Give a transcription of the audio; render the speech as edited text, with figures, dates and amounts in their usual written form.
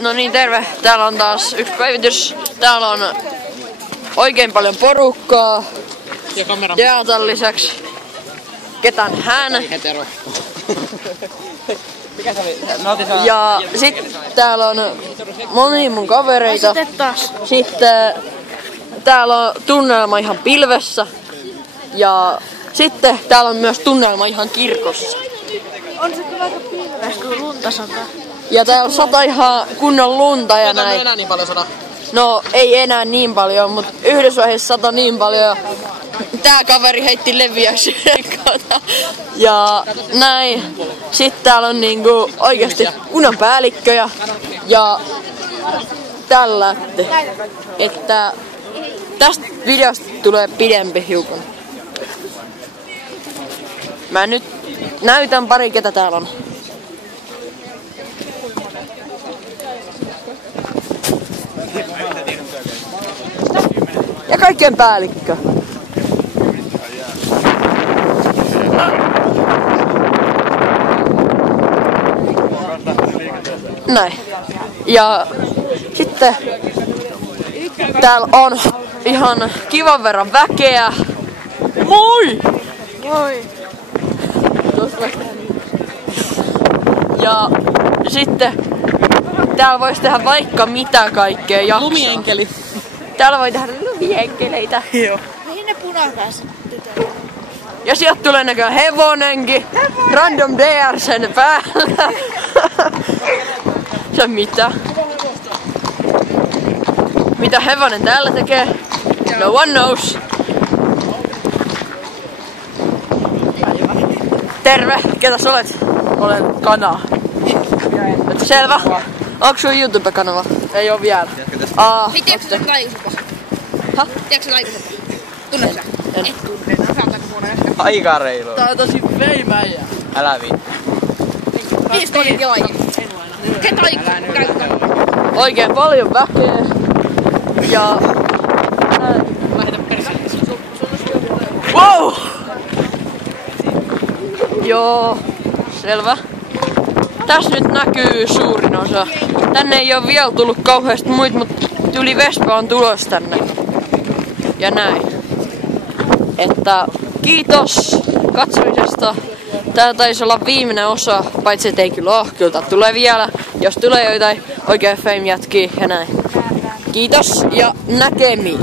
No niin, terve. Täällä on taas yksi päivitys. Täällä on oikein paljon porukkaa. Ja kameran Deatan lisäksi. Ketän hän. hetero. Ja sitten täällä on monia mun kavereita. Sitten täällä on tunnelma ihan pilvessä. Ja sitten täällä on myös tunnelma ihan kirkossa. On se kyllä aika pilves, kun lunta sataa. Ja täällä sataa ihan kunnon lunta ja näin. enää niin paljon sada. No ei enää niin paljon, mutta yhdessä vaiheessa sataa niin paljon. Ja tää kaveri heitti leviäksi. Ja näin. Sitten täällä on niinku oikeasti kunnon päällikköjä. Ja tällä. Että tästä videosta tulee pidempi hiukan. Mä nyt näytän pari ketä täällä on. Ja kaikkien päällikkö. Näin. Ja sitten täällä on ihan kivan verran väkeä. Moi! Moi! Ja sitten täällä voisi tehdä vaikka mitä kaikkea jaksaa. Lumienkeli. Täällä voi tehdä lumienkeleitä. Joo. Mihin ne punakaiset tytöt? Ja sieltä tulee näköjään hevonenkin. Random DR sen päällä. Se mitä? Mitä hevonen täällä tekee? No one knows. Terve, ketä sä olet? Olen kana. Selvä. Onko sun YouTube-kanava? Ei oo vielä. Tiedätkö sä Laikusepa? Häh? Tiedätkö sä Laikusepa? Tunnet sä? En. Et tunne. No sä oot aika vuonna ehkä. Aika reilu. Tää on tosi veimäjä. Älä viitti. Viis kolinkin laji. Ketä laiku? Oikein paljon väkeä. Ja... Lähetä perseelle. Wow! Joo, selvä. Tässä nyt näkyy suurin osa. Tänne ei oo vielä tullut kauheasti muita, mutta tuli Vespa on tulos tänne. Ja näin. Että kiitos katsomisesta. Tää taisi olla viimeinen osa, paitsi et ei kyllä oo. Kyllä tulee vielä, jos tulee joitain oikein fame jätkiä ja näin. Kiitos ja näkemiin.